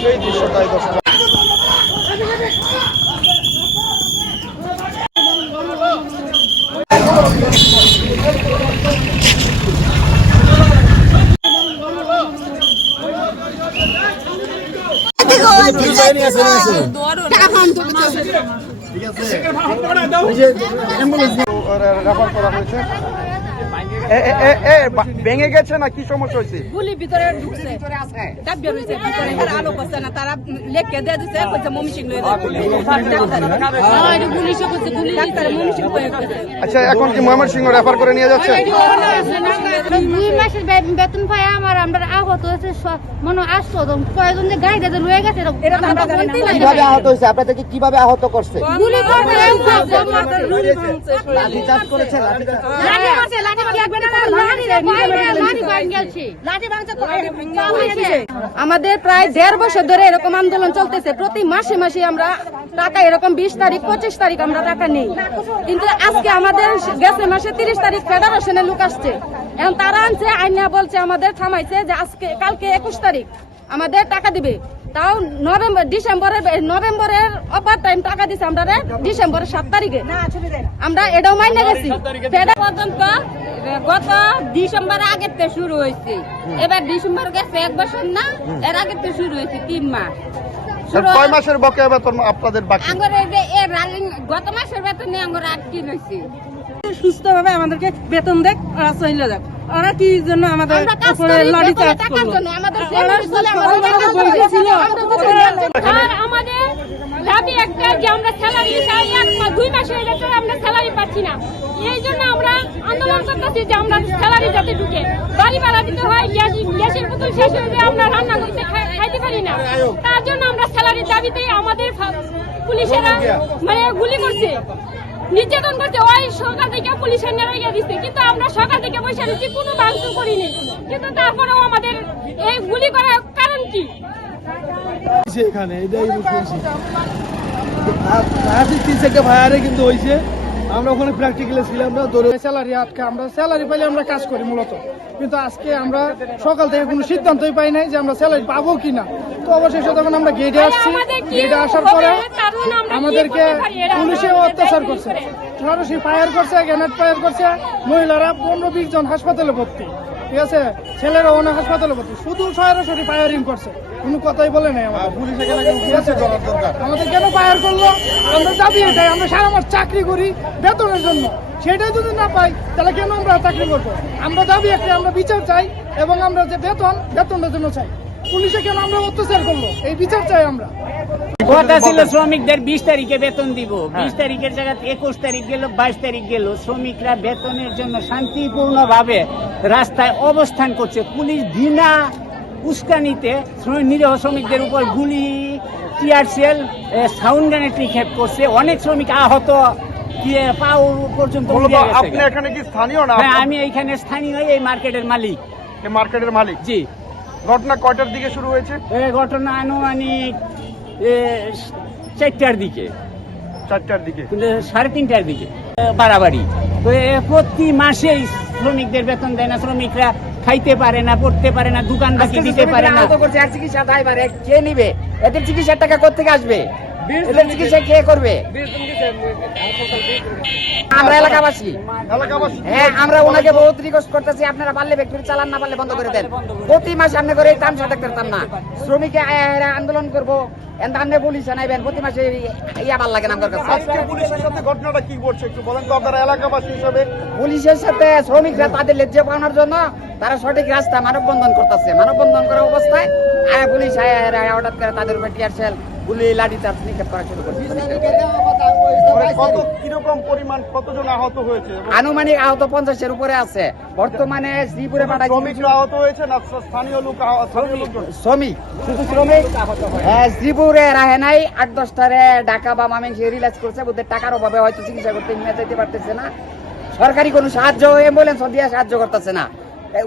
সেই দৃশ্যটাই দর্শক রেফার করা হয়েছে। ভেঙে গেছে না কি সমস্যা হয়েছে? গুলি ভিতরে ঢুকছে, ডাব বের হইছে ভিতরে, আর আলো করছে না, তারা লেখকে দিয়ে দিছে, কইছে মমিসিং লয়ে যাবে। গুলি সব করছে, গুলি ডাক্তারে মমিসিং কয়ে গেছে। আচ্ছা, এখন কি ময়মনসিংহ রেফার করে নিয়ে যাচ্ছে? 2 মাসের বেতন পাই আমরা আহত হয়েছে, মনে আসতো কয়েকজন যে গাড়িতে লয়ে গেছে। এটা তো আমরা জানি না কিভাবে আহত হয়েছে, আপনাদেরকে কিভাবে আহত করছে? গুলি করছে, লাঠি চার্জ করেছে, লাঠি লাঠি আমাদের প্রায় 1.5 বছর ধরে এরকম আন্দোলন চলতেছে। প্রতি মাসে মাসে আমরা টাকা এরকম 20 তারিখ 25 তারিখ আমরা টাকা নেই, কিন্তু আজকে আমাদের গেছে মাসে 30 তারিখ ফেডারেশনের লোক আসছে, এখন তারা আনছে আইনা বলছে আমাদের থামাইছে যে আজকে কালকে 21 তারিখ আমাদের টাকা দিবে। তাও নভেম্বরের অপার টাইম টাকা দিছে আমরা ডিসেম্বরের 7 তারিখে। আমরা এটাও মাইনে গেছি। পর্যন্ত গত ডিসেম্বর আগের থেকে শুরু হয়েছে, এবার ডিসেম্বর গেছে 1 বছর না, এর আগের থেকে শুরু হয়েছে 3 মাস। কয় মাসের বকেয়া বেতন আপনাদের বাকি? গত মাসের বেতন আমরা আটকে রয়েছে। সুস্থভাবে আমাদেরকে বেতন দেখ, ওরা চলে যাক। ওরা কি জন্য আমাদের উপরে লড়ি চার্জ করলো? আর আমাদের দাবি একটা যে আমরা স্যালারি 2 মাস হয়ে গেছে আমরা স্যালারি পাচ্ছি না। এই জন্য আমরা আন্দোলন করতেছি যে আমরা স্যালারি যাতে ঢুকে, বাড়ি ভাড়া দিতে হয়, গ্যাসের বোতল শেষ হয়ে যায়, আমরা রান্না করতে খাইতে পারি না। তার জন্য আমরা স্যালারির দাবিতে আমাদের পুলিশেরা মানে গুলি করছে, নির্যাতন করছে। ওই সরকার থেকে পুলিশের নেড়াইয়া দিচ্ছে, কিন্তু আমরা সরকার থেকে পয়সা দিচ্ছি, কোনো ভাঙচুর করিনি, কিন্তু তারপরেও আমাদের এই গুলি করার কারণ কি? এখানে এটাই বুঝছি ফায়ারে কিন্তু হয়েছে। আমরা ওখানে প্র্যাকটিক্যালে ছিলাম না, ধরে স্যালারি আটকে আমরা স্যালারি পাইলে আমরা কাজ করি মূলত, কিন্তু আজকে আমরা সকাল থেকে কোনো সিদ্ধান্তই পাই নাই যে আমরা স্যালারি পাবো কিনা। তো অবশেষে তখন আমরা গেটে আসছি, গেটে আসার পরে আমাদেরকে পুলিশে অত্যাচার করছে, সরাসরি ফায়ার করছে, গ্রেনেড ফায়ার করছে। মহিলারা 15-20 জন হাসপাতালে ভর্তি, ঠিক আছে, ছেলেরা অনেক হাসপাতালে ভর্তি, শুধু সরাসরি ফায়ারিং করছে, কোনো কথাই বলে নাই আমাদের। আমাদের কেন ফায়ার করলো? আমরা দাবি এটাই, আমরা সারা মাস চাকরি করি বেতনের জন্য, সেটাই যদি না পাই তাহলে কেন আমরা চাকরি করবো? আমরা দাবি একটা, আমরা বিচার চাই, এবং আমরা যে বেতনের জন্য চাই। পুলিশে কেন আমরা অত্যাচার করলো, এই বিচার চাই আমরা। কথা ছিল শ্রমিকদের 20 তারিখে বেতন দিব, 20 তারিখের জায়গায় 21 তারিখ গেল, 22 তারিখ গেল। শ্রমিকরা বেতনের জন্য শান্তিপূর্ণ ভাবে রাস্তায় অবস্থান করছে। পুলিশ বিনা উস্কানিতে নিরীহ শ্রমিকদের উপর গুলি, টিয়ার সেল, সাউন্ড গ্রেনেড নিক্ষেপ করছে। অনেক শ্রমিক আহত, পাও পর্যন্ত। আপনি এখানে কি স্থানীয় না? হ্যাঁ, আমি এইখানে স্থানীয়, এই মার্কেটের মালিক। এই মার্কেটের মালিক? জি। ঘটনা কয়টার দিকে শুরু হয়েছে? ঘটনা আনুমানিক 4টার দিকে, 4টার দিকে, 3:30টার দিকে বাড়াবাড়ি। তো প্রতি মাসেই শ্রমিকদের বেতন দেয় না, শ্রমিকরা খাইতে পারে না, পড়তে পারে না, দোকান বাকি দিতে পারে না। চিকিৎসা দায়ভার কে নিবে? এদের চিকিৎসার টাকা কোথেকে আসবে? এদের চিকিৎসা কে করবে? আমরা এলাকাবাসী, হ্যাঁ, আমরা ওনাকে বহুত রিকোয়েস্ট করতেছি, আপনারা পারলে ফ্যাক্টরি চালান, না পারলে বন্ধ করে দেন। প্রতি মাসে আপনি করে এই তামসা দেখতে পারতাম না। শ্রমিকে আন্দোলন করবো, পুলিশ আনাইবেন, প্রতি মাসে ইয়া ভাল লাগে না আমার কাছে। পুলিশের সাথে ঘটনাটা কি করছে একটু বলেন তো আপনারা এলাকাবাসী হিসাবে। পুলিশের সাথে শ্রমিকরা তাদের ন্যায্য পাওয়ার জন্য তারা সঠিক রাস্তা মানববন্ধন করতেছে। মানববন্ধন করা অবস্থায় পুলিশ হঠাৎ করে তাদের উপর টিয়ার সেল, গুলি, লাঠি চার্জ নিক্ষেপ করা শুরু করছে। কিরকম পরিমাণ, কতজন আহত হয়েছে? আনুমানিক আহত 50-এর উপরে আছে। বর্তমানে শ্রীপুরে পাঠাচ্ছি। শ্রমিকরা আহত হয়েছে না স্থানীয় লোক? শ্রমিক, শুধু শ্রমিক। শ্রীপুরে রাহে নাই, 8-10টারে ঢাকা বা ময়মনসিংহে রিলাজ করছে। ওদের টাকার অভাবে হয়তো চিকিৎসা করতে নিয়ে যেতে পারতেছে না, সরকারি কোনো সাহায্য অ্যাম্বুলেন্স দিয়ে সাহায্য করতেছে না।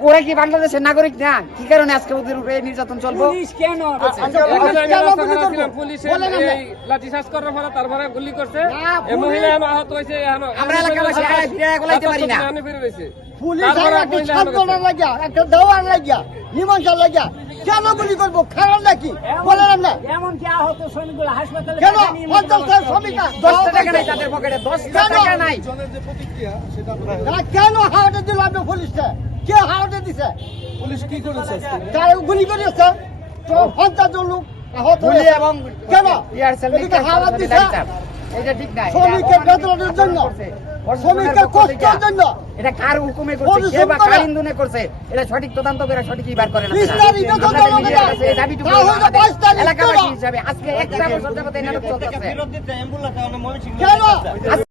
ওরা কি বাংলাদেশের নাগরিক না? কি কারণে আজকে ওদের উপরে নির্যাতন চলবো? তারপরে গুলি করছে, আমরা এলাকাবাসী গোলাইতে পারি না। পুলিশ একটা সান্ত্বনা লাগিয়া একটা দেওয়ার লাগিয়া মীমাংসা লাগিয়া কেন গুলি করবো খারাপ নাকি বলেন না এমনকি আহত শ্রমিকগুলো হাসপাতালে কেন টাকা নিয়ে 50 শ্রমিক 10 টাকা নাই তাদের পকেটে, 10 টাকা নাই। কেন হাওড়ে দিল আপনি পুলিশটা কে হাওড়ে দিছে পুলিশ কি করেছে তারা গুলি করেছে তো 50 জন লোক আহত গুলি হয়েছে এবং কেন টিয়ার সেল এদিকে হাওড়া দিছে এটা ঠিক নাই। শ্রমিকের বেতনের জন্য শ্রমিকের কষ্টের জন্য এটা কার হুকুমে করছে, পরিশ্রম কে বা করে। কার ইন্ধনে করছে, এটা সঠিক তদন্ত করে সঠিকই বার করে না। 20 তারিখ তো আপনাদের জনগণের নিজের কাছে এই দাবিটুকু তাহলে আমাদের 22 তারিখ এলাকাবাসী কেন? হিসাবে আজকে একটা বছর যাবত এই নাটক চলতেছে। কেন